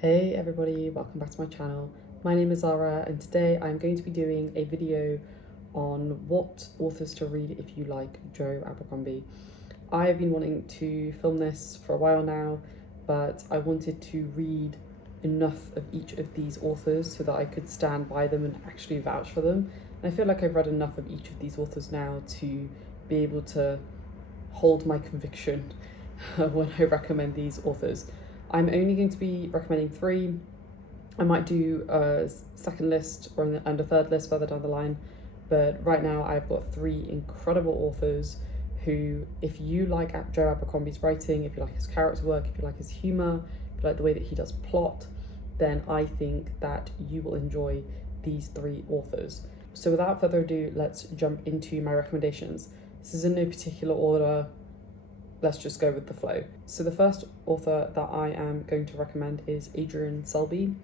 Hey everybody, welcome back to my channel. My name is Zara and today I'm going to be doing a video on what authors to read if you like Joe Abercrombie. I have been wanting to film this for a while now, but I wanted to read enough of each of these authors so that I could stand by them and actually vouch for them. And I feel like I've read enough of each of these authors now to be able to hold my conviction when I recommend these authors. I'm only going to be recommending 3. I might do a second list and a third list further down the line, but right now I've got 3 incredible authors who, if you like Joe Abercrombie's writing, if you like his character work, if you like his humour, if you like the way that he does plot, then I think that you will enjoy these 3 authors. So without further ado, let's jump into my recommendations. This is in no particular order. Let's just go with the flow. So the first author that I am going to recommend is Adrian Selby.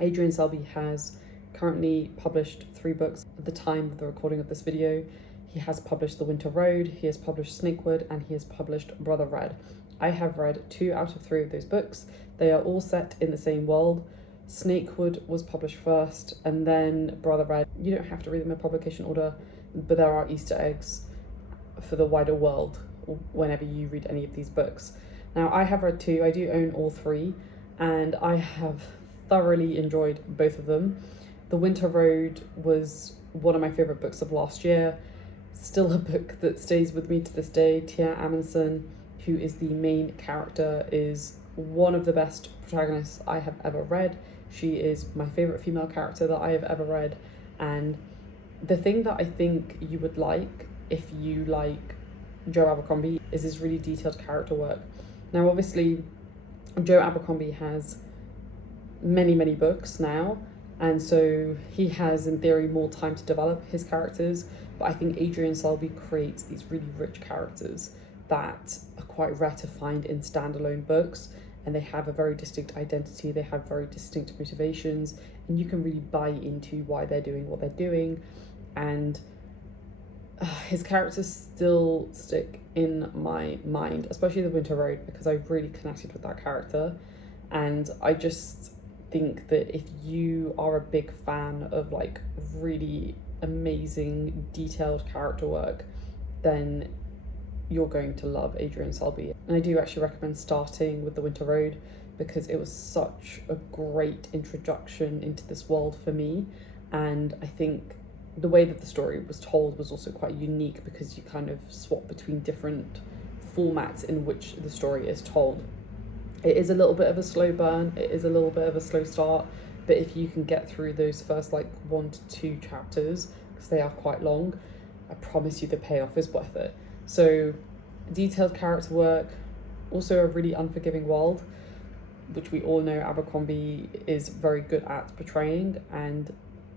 Adrian Selby has currently published 3 books at the time of the recording of this video. He has published The Winter Road, he has published Snakewood, and he has published Brother Red. I have read 2 out of 3 of those books. They are all set in the same world. Snakewood was published first, and then Brother Red. You don't have to read them in publication order, but there are Easter eggs for the wider world whenever you read any of these books. Now, I have read 2, I do own all 3, and I have thoroughly enjoyed both of them. The Winter Road was one of my favourite books of last year, still a book that stays with me to this day. Tia Amundsen, who is the main character, is one of the best protagonists I have ever read. She is my favourite female character that I have ever read, and the thing that I think you would like if you like Joe Abercrombie is his really detailed character work. Now, obviously, Joe Abercrombie has many books now, and so he has, in theory, more time to develop his characters, but I think Adrian Selby creates these really rich characters that are quite rare to find in standalone books, and they have a very distinct identity, they have very distinct motivations, and you can really buy into why they're doing what they're doing, and his characters still stick in my mind, especially The Winter Road, because I really connected with that character. And I just think that if you are a big fan of like really amazing detailed character work, then you're going to love Adrian Selby. And I do actually recommend starting with The Winter Road because it was such a great introduction into this world for me, and I think the way that the story was told was also quite unique because you kind of swap between different formats in which the story is told. It is a little bit of a slow burn, it is a little bit of a slow start, but if you can get through those first like 1 to 2 chapters, because they are quite long, I promise you the payoff is worth it. So detailed character work, also a really unforgiving world, which we all know Abercrombie is very good at portraying, and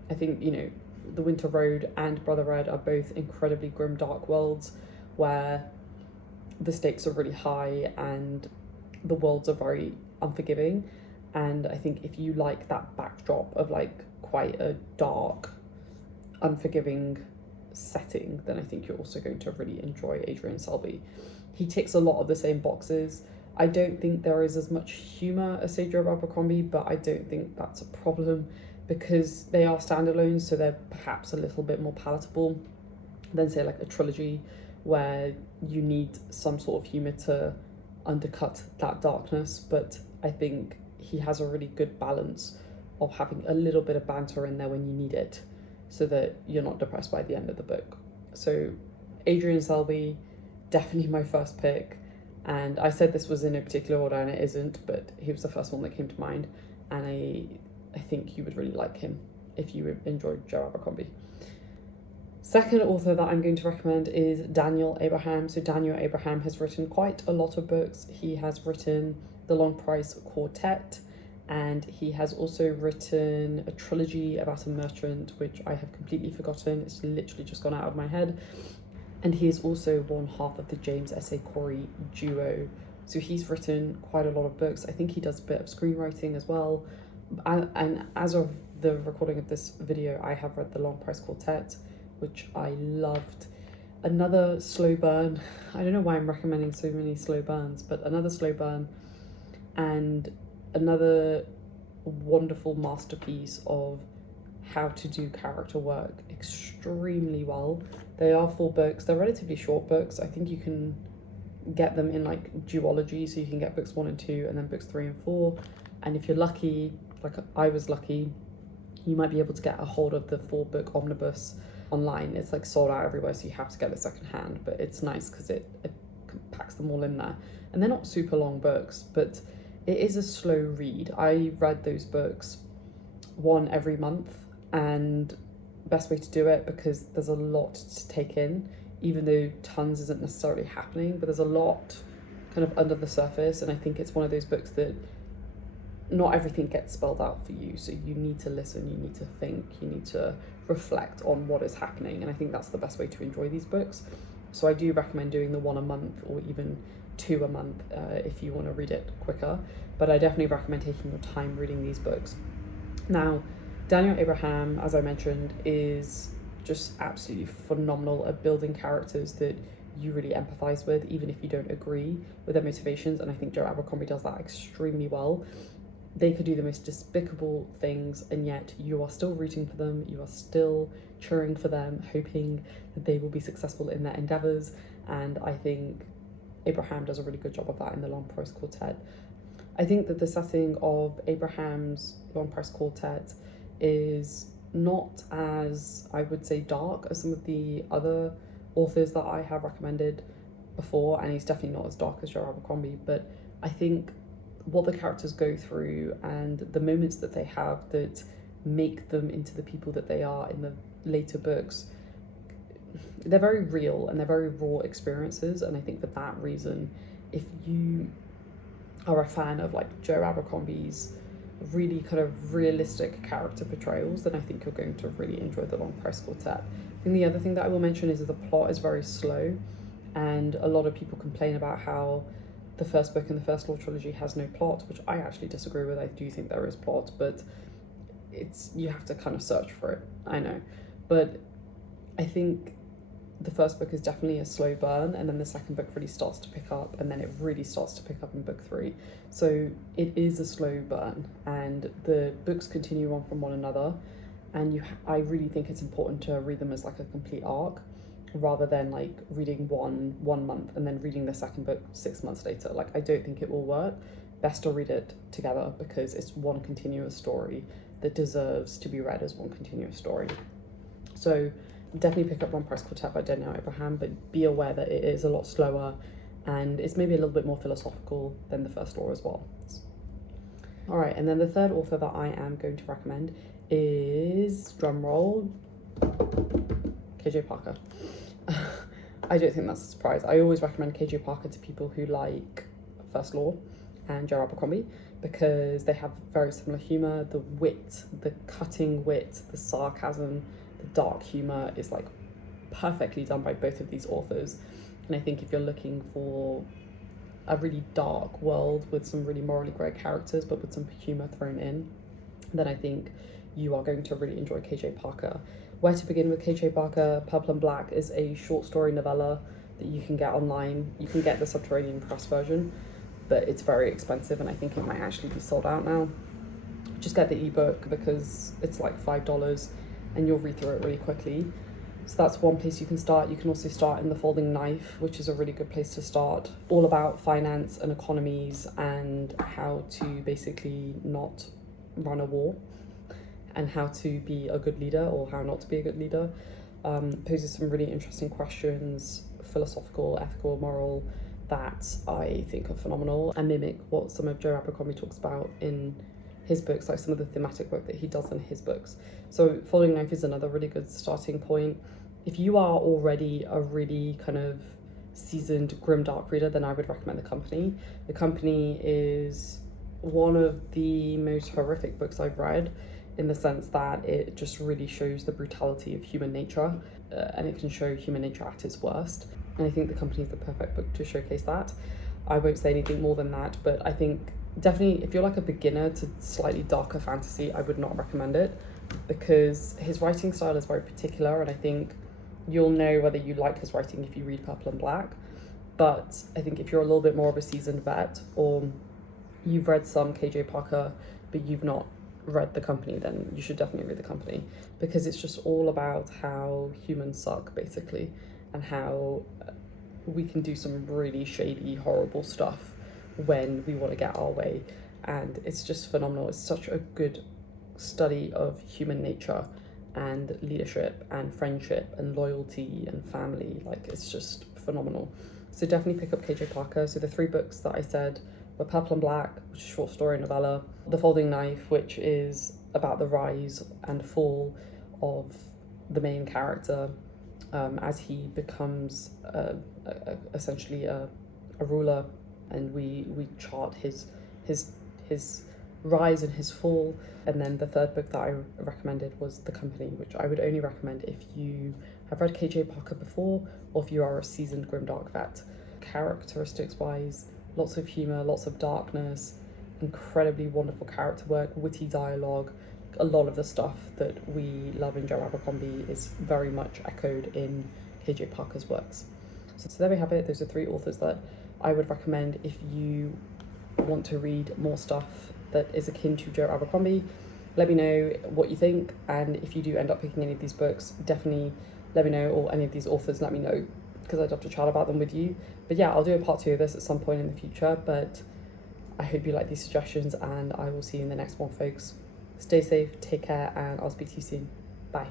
I think, you know, The Winter Road and Brother Red are both incredibly grim, dark worlds where the stakes are really high and the worlds are very unforgiving. And I think if you like that backdrop of like quite a dark, unforgiving setting, then I think you're also going to really enjoy Adrian Selby. He ticks a lot of the same boxes. I don't think there is as much humour as say Joe Abercrombie, but I don't think that's a problem, because they are standalones, so they're perhaps a little bit more palatable than say like a trilogy where you need some sort of humour to undercut that darkness. But I think he has a really good balance of having a little bit of banter in there when you need it so that you're not depressed by the end of the book. So Adrian Selby, definitely my first pick, and I said this was in no particular order and it isn't, but he was the first one that came to mind, and I think you would really like him if you enjoyed Joe Abercrombie. Second author that I'm going to recommend is Daniel Abraham. So Daniel Abraham has written quite a lot of books. He has written The Long Price Quartet, and he has also written a trilogy about a merchant, which I have completely forgotten. It's literally just gone out of my head. And he is also one half of the James S.A. Corey duo. So he's written quite a lot of books. I think he does a bit of screenwriting as well. And as of the recording of this video, I have read The Long Price Quartet, which I loved. Another slow burn. I don't know why I'm recommending so many slow burns, but another slow burn and another wonderful masterpiece of how to do character work extremely well. They are 4 books. They're relatively short books. I think you can get them in like duology, so you can get books 1 and 2 and then books 3 and 4. And if you're lucky, like I was lucky, you might be able to get a hold of the 4-book omnibus online. It's like sold out everywhere, so you have to get it secondhand, but it's nice because it packs them all in there. And they're not super long books, but it is a slow read. I read those books one every month, and best way to do it, because there's a lot to take in, even though tons isn't necessarily happening, but there's a lot kind of under the surface. And I think it's one of those books that not everything gets spelled out for you, so you need to listen, you need to think, you need to reflect on what is happening. And I think that's the best way to enjoy these books. So I do recommend doing the 1 a month or even 2 a month if you want to read it quicker, but I definitely recommend taking your time reading these books. Now, Daniel Abraham, as I mentioned, is just absolutely phenomenal at building characters that you really empathize with, even if you don't agree with their motivations. And I think Joe Abercrombie does that extremely well. They could do the most despicable things, and yet you are still rooting for them, you are still cheering for them, hoping that they will be successful in their endeavors. And I think Abraham does a really good job of that in the Long Prose Quartet. I think that the setting of Abraham's Long Prose Quartet is not as, I would say, dark as some of the other authors that I have recommended before, and he's definitely not as dark as Joe Abercrombie, but I think what the characters go through and the moments that they have that make them into the people that they are in the later books, they're very real and they're very raw experiences. And I think for that reason, if you are a fan of like Joe Abercrombie's really kind of realistic character portrayals, then I think you're going to really enjoy the Long Prose Quartet. I think the other thing that I will mention is that the plot is very slow, and a lot of people complain about how the first book in the First Law trilogy has no plot, which I actually disagree with. I do think there is plot, but you have to kind of search for it, I know. But I think the first book is definitely a slow burn, and then the second book really starts to pick up, and then it really starts to pick up in book 3. So it is a slow burn, and the books continue on from one another, and I really think it's important to read them as like a complete arc, rather than like reading one month and then reading the second book 6 months later. Like, I don't think it will work. Best to read it together, because it's one continuous story that deserves to be read as one continuous story. So definitely pick up Long Prose Quartet by Daniel Abraham, but be aware that it is a lot slower and it's maybe a little bit more philosophical than the First Law as well. All right, and then the third author that I am going to recommend is, drumroll, KJ Parker. I don't think that's a surprise. I always recommend KJ Parker to people who like First Law and Joe Abercrombie, because they have very similar humour. The wit, the cutting wit, the sarcasm, the dark humour is like perfectly done by both of these authors. And I think if you're looking for a really dark world with some really morally grey characters but with some humour thrown in, then I think you are going to really enjoy KJ Parker. Where to begin with KJ Parker? Purple and Black is a short story novella that you can get online. You can get the Subterranean Press version, but it's very expensive, and I think it might actually be sold out now. Just get the ebook, because it's like $5 and you'll read through it really quickly. So that's one place you can start. You can also start in The Folding Knife, which is a really good place to start. All about finance and economies and how to basically not run a war, and how to be a good leader or how not to be a good leader. Poses some really interesting questions, philosophical, ethical, moral, that I think are phenomenal and mimic what some of Joe Abercrombie talks about in his books, like some of the thematic work that he does in his books. So Folding Knife is another really good starting point. If you are already a really kind of seasoned grimdark reader, then I would recommend The Company. The Company is one of the most horrific books I've read, in the sense that it just really shows the brutality of human nature, and it can show human nature at its worst. And I think The Company is the perfect book to showcase that. I won't say anything more than that, but I think definitely if you're like a beginner to slightly darker fantasy, I would not recommend it, because his writing style is very particular, and I think you'll know whether you like his writing if you read Purple and Black. But I think if you're a little bit more of a seasoned vet, or you've read some KJ Parker but you've not read The Company, then you should definitely read The Company, because it's just all about how humans suck, basically, and how we can do some really shady, horrible stuff when we want to get our way. And it's just phenomenal. It's such a good study of human nature and leadership and friendship and loyalty and family. Like, it's just phenomenal. So definitely pick up KJ Parker. So the 3 books that I said were Purple and Black, which is a short story novella, The Folding Knife, which is about the rise and fall of the main character as he becomes essentially a ruler, and we chart his rise and his fall. And then the 3rd book that I recommended was The Company, which I would only recommend if you have read KJ Parker before, or if you are a seasoned grimdark vet. Characteristics wise, lots of humour, lots of darkness, incredibly wonderful character work, witty dialogue. A lot of the stuff that we love in Joe Abercrombie is very much echoed in KJ Parker's works. So there we have it. Those are 3 authors that I would recommend if you want to read more stuff that is akin to Joe Abercrombie. Let me know what you think, and if you do end up picking any of these books, definitely let me know, or any of these authors, let me know, because I'd love to chat about them with you. But yeah, I'll do a part 2 of this at some point in the future, but I hope you like these suggestions, and I will see you in the next one, folks. Stay safe, take care, and I'll speak to you soon. Bye.